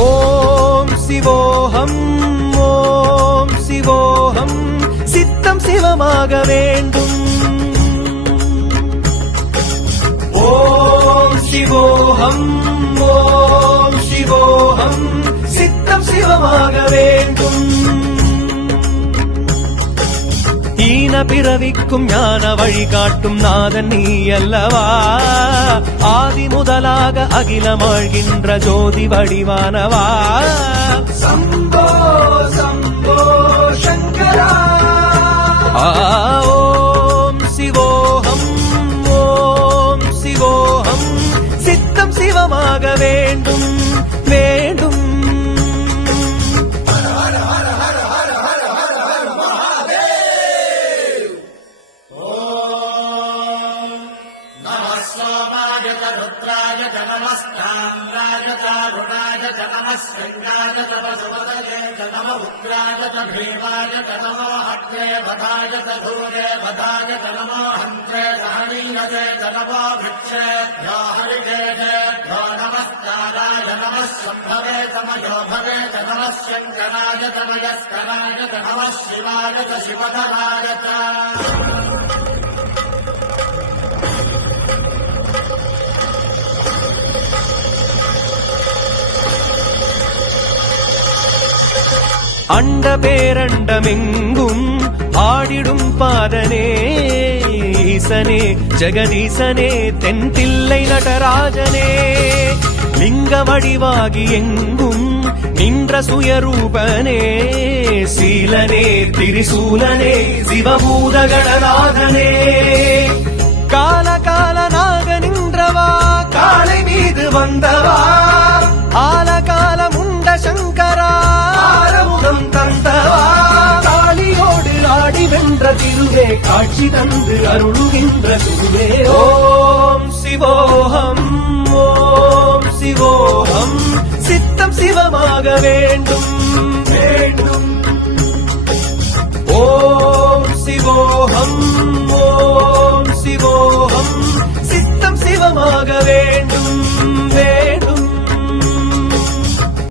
ஓம் சிவோஹம் ஓம் சிவோஹம் சித்தம் சிவமாக வேண்டும். ஓம் சிவோஹம் ஓம் சிவோஹம் சித்தம் சிவமாக வேண்டும். ஈன பிறவிக்கும் ஞான வழிகாட்டும் நாதன் நீ அல்லவா, ஆதி முதலாக அகிலமாழ்கின்ற ஜோதி வடிவானவா. சம்போ சம்போ சங்கரா. ஓம் சிவோஹம் ஓம் சிவோஹம் சித்தம் சிவமாக வேண்டும் வேண்டும். शृङ्गाय तपसुपतये नमः उग्राय भीमाय नमो हत्रे वधाय धूरे वधाय नमो हन्त्रे सहनीयते नमो भिक्षेभ्यो हरिकेभ्यो नमस्काराय नमः शम्भवे तमयो भवे नमः शङ्कराय तमयस्कराय नमः शिवाय शिवधराय அண்ட பேரண்டமெங்கும் ஆடிடும் பாதனே ஈசனே ஜெகதீசனே தென்தில்லை நடராஜனே. லிங்க வடிவாகி எங்கும் நின்ற சுயரூபனே சீலனே திரிசூலனே சிவபூத கணநாதனே. கால காலனாக நின்றவா காலை மீது வந்தவா ஆலகால முண்ட சங்கரா ஆரமுகம் தந்தவா. காளியோடு ஆடி வென்ற திருவே காட்சி தந்து அருளுகின்ற திருவே. ஓம் சிவோஹம் ஓம் சிவோஹம் சித்தம் சிவமாகவே